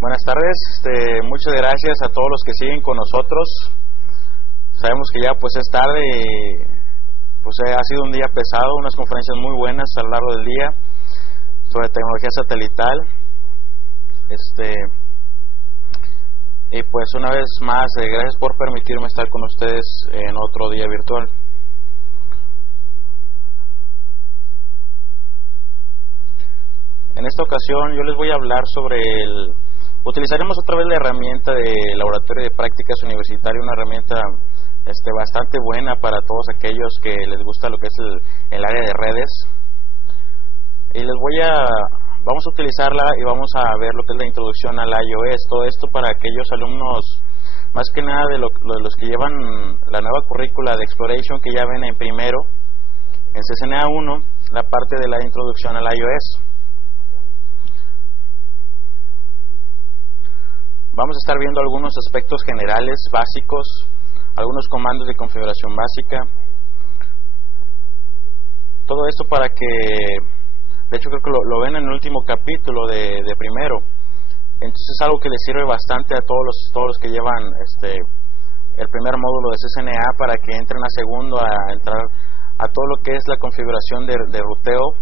Buenas tardes, muchas gracias a todos los que siguen con nosotros. Sabemos que ya pues es tarde y pues ha sido un día pesado, unas conferencias muy buenas a lo largo del día sobre tecnología satelital. Y pues una vez más, gracias por permitirme estar con ustedes en otro día virtual. En esta ocasión yo les voy a hablar sobre utilizaremos otra vez la herramienta de laboratorio de prácticas universitario, una herramienta bastante buena para todos aquellos que les gusta lo que es el área de redes. Y vamos a utilizarla y vamos a ver lo que es la introducción al iOS. Todo esto para aquellos alumnos, más que nada de los que llevan la nueva currícula de Exploration, que ya ven en primero, en CCNA 1, la parte de la introducción al iOS. Vamos a estar viendo algunos aspectos generales, básicos, algunos comandos de configuración básica. Todo esto para que, de hecho creo que lo ven en el último capítulo de primero. Entonces es algo que les sirve bastante a todos los que llevan el primer módulo de CCNA, para que entren a segundo a entrar a todo lo que es la configuración de ruteo.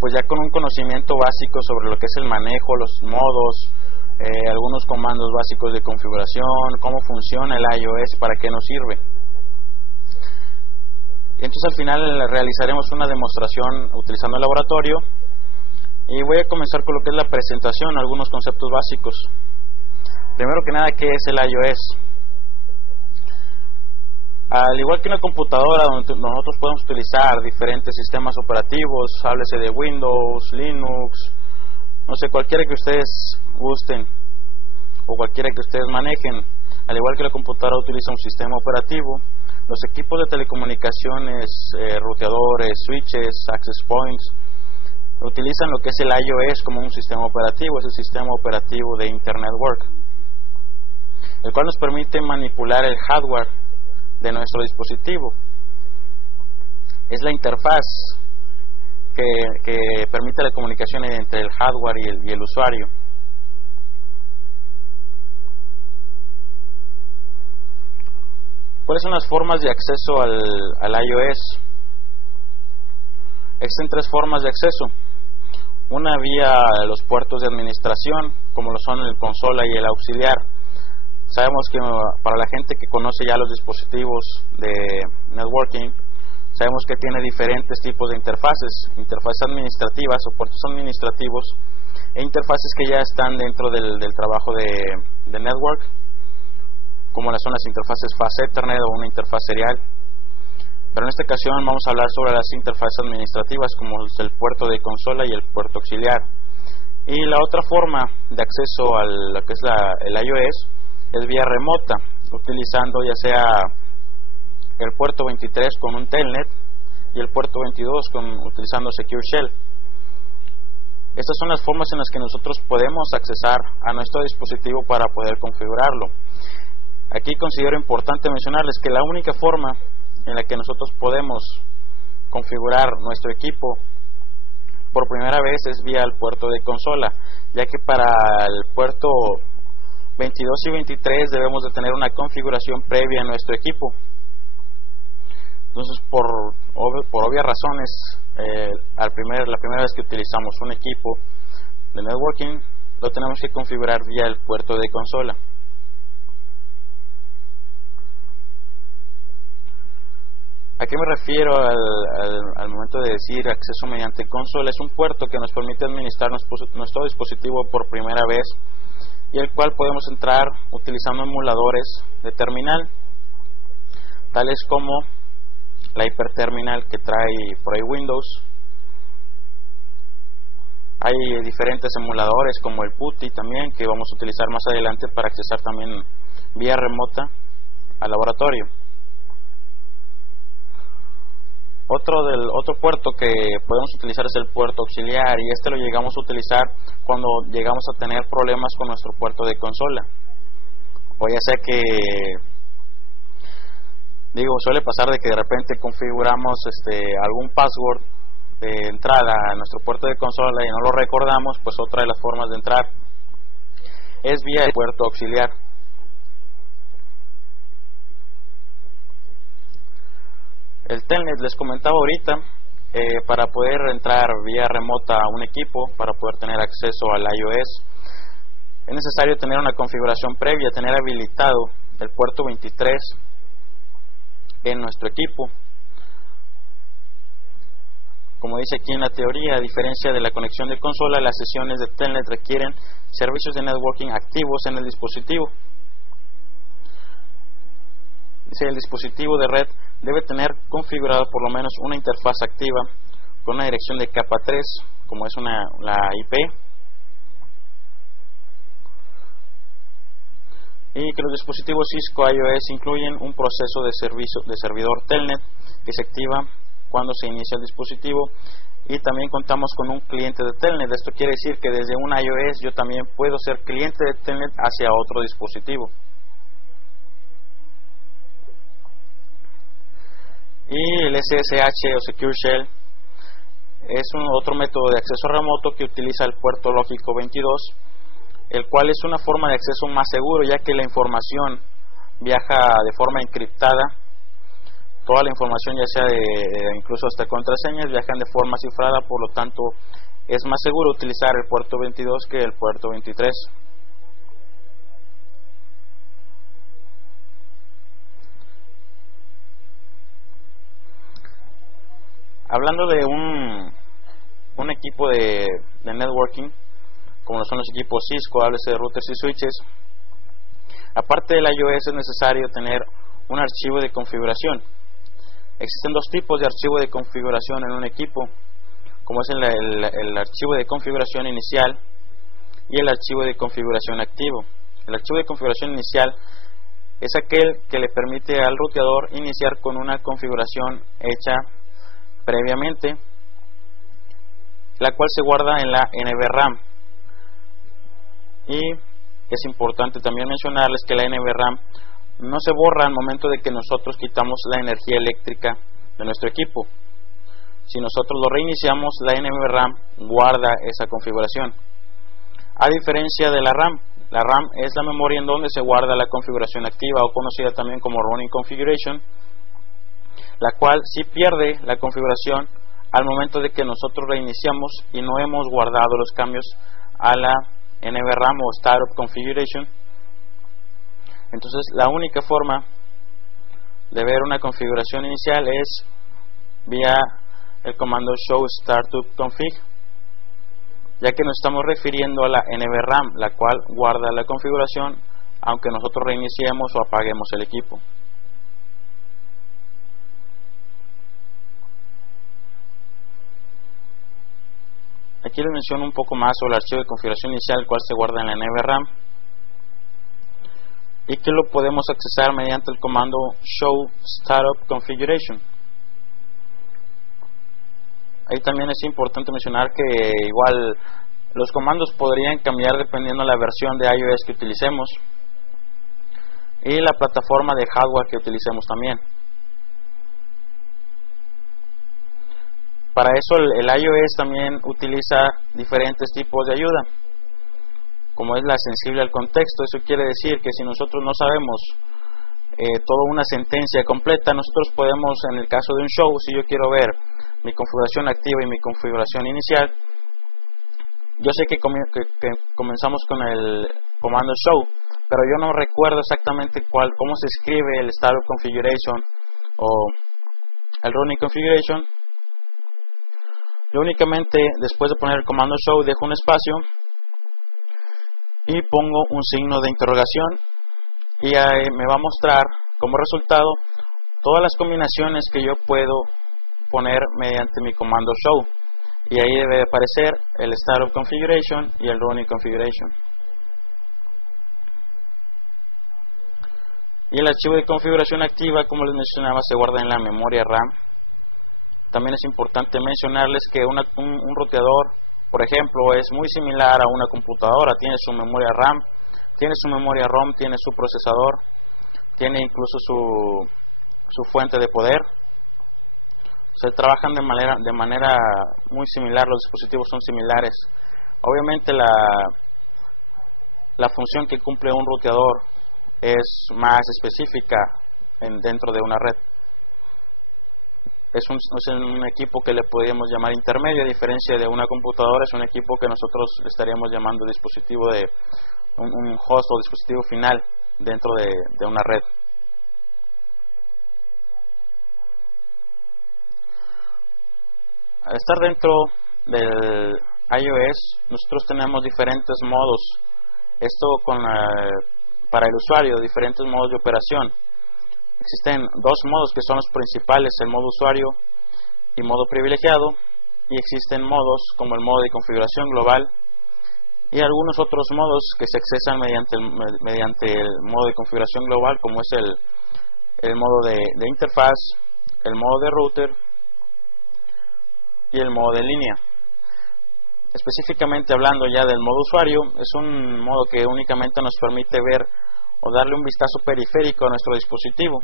Pues ya con un conocimiento básico sobre lo que es el manejo, los modos, algunos comandos básicos de configuración, cómo funciona el iOS, para qué nos sirve. Entonces al final realizaremos una demostración utilizando el laboratorio y voy a comenzar con lo que es la presentación, algunos conceptos básicos. Primero que nada, ¿qué es el iOS? Al igual que una computadora donde nosotros podemos utilizar diferentes sistemas operativos, háblese de Windows, Linux, no sé, cualquiera que ustedes gusten o cualquiera que ustedes manejen. Al igual que la computadora utiliza un sistema operativo, los equipos de telecomunicaciones, ruteadores, switches, access points, utilizan lo que es el iOS como un sistema operativo. Es el sistema operativo de Internet Work, el cual nos permite manipular el hardware de nuestro dispositivo. Es la interfaz que permite la comunicación entre el hardware y el usuario. ¿Cuáles son las formas de acceso al iOS? Existen tres formas de acceso. Una vía los puertos de administración, como lo son el consola y el auxiliar. Sabemos que para la gente que conoce ya los dispositivos de networking, sabemos que tiene diferentes tipos de interfaces administrativas o puertos administrativos, e interfaces que ya están dentro del trabajo de network, como son las interfaces Fast Ethernet o una interfaz serial. Pero en esta ocasión vamos a hablar sobre las interfaces administrativas, como es el puerto de consola y el puerto auxiliar. Y la otra forma de acceso a lo que es el iOS es vía remota, utilizando ya sea el puerto 23 con un telnet y el puerto 22 utilizando Secure Shell. Estas son las formas en las que nosotros podemos accesar a nuestro dispositivo para poder configurarlo. Aquí considero importante mencionarles que la única forma en la que nosotros podemos configurar nuestro equipo por primera vez es vía el puerto de consola, ya que para el puerto 22 y 23 debemos de tener una configuración previa en nuestro equipo. Entonces, por obvias razones, la primera vez que utilizamos un equipo de networking, lo tenemos que configurar vía el puerto de consola. ¿A qué me refiero al momento de decir acceso mediante consola? Es un puerto que nos permite administrar nuestro dispositivo por primera vez, y el cual podemos entrar utilizando emuladores de terminal, tales como la hiperterminal que trae por ahí Windows. Hay diferentes emuladores como el PuTTY también, que vamos a utilizar más adelante para accesar también vía remota al laboratorio. Otro puerto que podemos utilizar es el puerto auxiliar, y lo llegamos a utilizar cuando llegamos a tener problemas con nuestro puerto de consola, o ya sea que suele pasar de que de repente configuramos algún password de entrada a nuestro puerto de consola y no lo recordamos, pues otra de las formas de entrar es vía el puerto auxiliar. El telnet, les comentaba ahorita, para poder entrar vía remota a un equipo, para poder tener acceso al iOS, es necesario tener una configuración previa, tener habilitado el puerto 23 en nuestro equipo. Como dice aquí en la teoría, a diferencia de la conexión de consola, las sesiones de telnet requieren servicios de networking activos en el dispositivo. Dice, el dispositivo de red debe tener configurado por lo menos una interfaz activa con una dirección de capa 3, como es la IP, y que los dispositivos Cisco iOS incluyen un proceso de servidor telnet que se activa cuando se inicia el dispositivo, y también contamos con un cliente de telnet. Esto quiere decir que desde un iOS yo también puedo ser cliente de telnet hacia otro dispositivo. Y el SSH o Secure Shell es otro método de acceso remoto que utiliza el puerto lógico 22, el cual es una forma de acceso más seguro, ya que la información viaja de forma encriptada. Toda la información, ya sea incluso hasta contraseñas, viajan de forma cifrada, por lo tanto es más seguro utilizar el puerto 22 que el puerto 23. Hablando de un equipo de networking, como son los equipos Cisco, háblese de routers y switches, aparte del iOS es necesario tener un archivo de configuración. Existen dos tipos de archivo de configuración en un equipo, como es el archivo de configuración inicial y el archivo de configuración activo. El archivo de configuración inicial es aquel que le permite al ruteador iniciar con una configuración hecha previamente, la cual se guarda en la NVRAM. Y es importante también mencionarles que la NVRAM no se borra al momento de que nosotros quitamos la energía eléctrica de nuestro equipo. Si nosotros lo reiniciamos, la NVRAM guarda esa configuración. A diferencia de la RAM es la memoria en donde se guarda la configuración activa, o conocida también como running configuration, la cual sí pierde la configuración al momento de que nosotros reiniciamos y no hemos guardado los cambios a la NVRAM o startup configuration. Entonces la única forma de ver una configuración inicial es vía el comando show startup config, ya que nos estamos refiriendo a la NVRAM, la cual guarda la configuración aunque nosotros reiniciemos o apaguemos el equipo. Aquí les menciono un poco más sobre el archivo de configuración inicial, el cual se guarda en la NVRAM y que lo podemos accesar mediante el comando show startup configuration. Ahí también es importante mencionar que igual los comandos podrían cambiar dependiendo de la versión de iOS que utilicemos y la plataforma de hardware que utilicemos también. Para eso el iOS también utiliza diferentes tipos de ayuda, como es la sensible al contexto. Eso quiere decir que si nosotros no sabemos toda una sentencia completa, nosotros podemos, en el caso de un show, si yo quiero ver mi configuración activa y mi configuración inicial, yo sé que comenzamos con el comando show, pero yo no recuerdo exactamente cómo se escribe el startup configuration o el running configuration. Yo únicamente, después de poner el comando show, dejo un espacio y pongo un signo de interrogación, y ahí me va a mostrar como resultado todas las combinaciones que yo puedo poner mediante mi comando show, y ahí debe aparecer el startup configuration y el running configuration. Y el archivo de configuración activa, como les mencionaba, se guarda en la memoria RAM. También es importante mencionarles que un ruteador, por ejemplo, es muy similar a una computadora. Tiene su memoria RAM, tiene su memoria ROM, tiene su procesador, tiene incluso su fuente de poder. Se trabajan de manera muy similar, los dispositivos son similares. Obviamente la función que cumple un ruteador es más específica dentro de una red. Es un equipo que le podríamos llamar intermedio, a diferencia de una computadora. Es un equipo que nosotros le estaríamos llamando dispositivo de un host o dispositivo final dentro de una red. Al estar dentro del iOS, nosotros tenemos diferentes modos. Esto para el usuario, diferentes modos de operación. Existen dos modos que son los principales, el modo usuario y modo privilegiado, y existen modos como el modo de configuración global y algunos otros modos que se accesan mediante el modo de configuración global, como es el modo de interfaz, el modo de router y el modo de línea. Específicamente hablando ya del modo usuario, es un modo que únicamente nos permite ver o darle un vistazo periférico a nuestro dispositivo,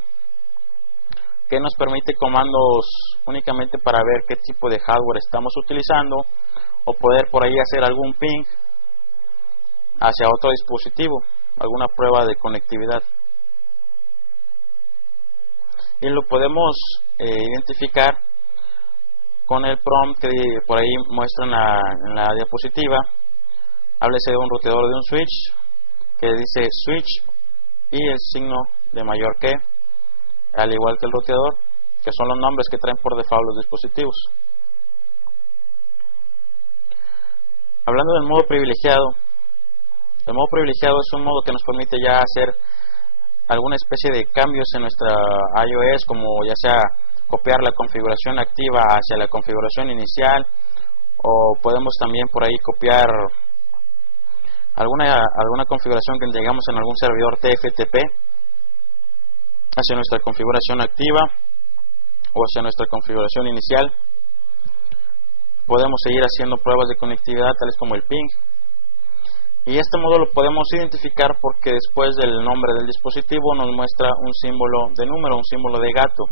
que nos permite comandos únicamente para ver qué tipo de hardware estamos utilizando, o poder por ahí hacer algún ping hacia otro dispositivo, alguna prueba de conectividad. Y lo podemos identificar con el prompt que por ahí muestra en la diapositiva. Háblese de un ruteador de un switch, que dice switch y el signo de mayor que, al igual que el ruteador, que son los nombres que traen por default los dispositivos. Hablando del modo privilegiado, el modo privilegiado es un modo que nos permite ya hacer alguna especie de cambios en nuestra iOS, como ya sea copiar la configuración activa hacia la configuración inicial, o podemos también por ahí copiar alguna configuración que tengamos en algún servidor TFTP hacia nuestra configuración activa o hacia nuestra configuración inicial. Podemos seguir haciendo pruebas de conectividad tales como el ping, y este modo lo podemos identificar porque después del nombre del dispositivo nos muestra un símbolo de número, un símbolo de gato.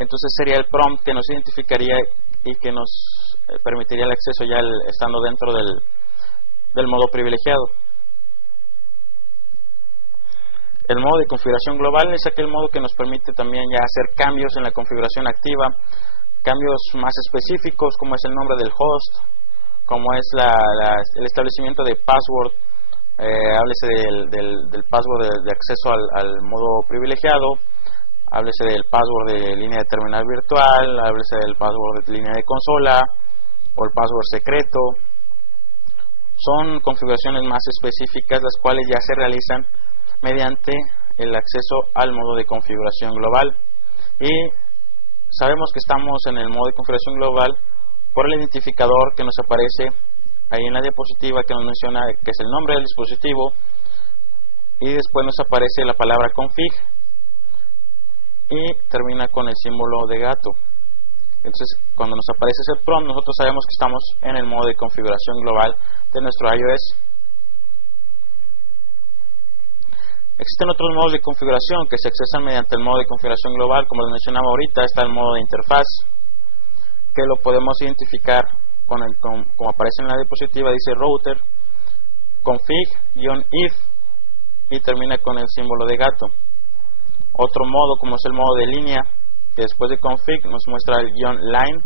Entonces sería el prompt que nos identificaría y que nos permitiría el acceso ya estando dentro del modo privilegiado. El modo de configuración global es aquel modo que nos permite también ya hacer cambios en la configuración activa, cambios más específicos como es el nombre del host, como es el establecimiento de password. Háblese del password de acceso al modo privilegiado, háblese del password de línea de terminal virtual, háblese del password de línea de consola o el password secreto. Son configuraciones más específicas, las cuales ya se realizan mediante el acceso al modo de configuración global. Y sabemos que estamos en el modo de configuración global por el identificador que nos aparece ahí en la diapositiva, que nos menciona que es el nombre del dispositivo, y después nos aparece la palabra config y termina con el símbolo de gato. Entonces, cuando nos aparece ese prompt, nosotros sabemos que estamos en el modo de configuración global de nuestro iOS. Existen otros modos de configuración que se accesan mediante el modo de configuración global. Como les mencionaba ahorita, está el modo de interfaz, que lo podemos identificar como aparece en la diapositiva, dice router, config-if y termina con el símbolo de gato. Otro modo, como es el modo de línea, que después de config nos muestra el --line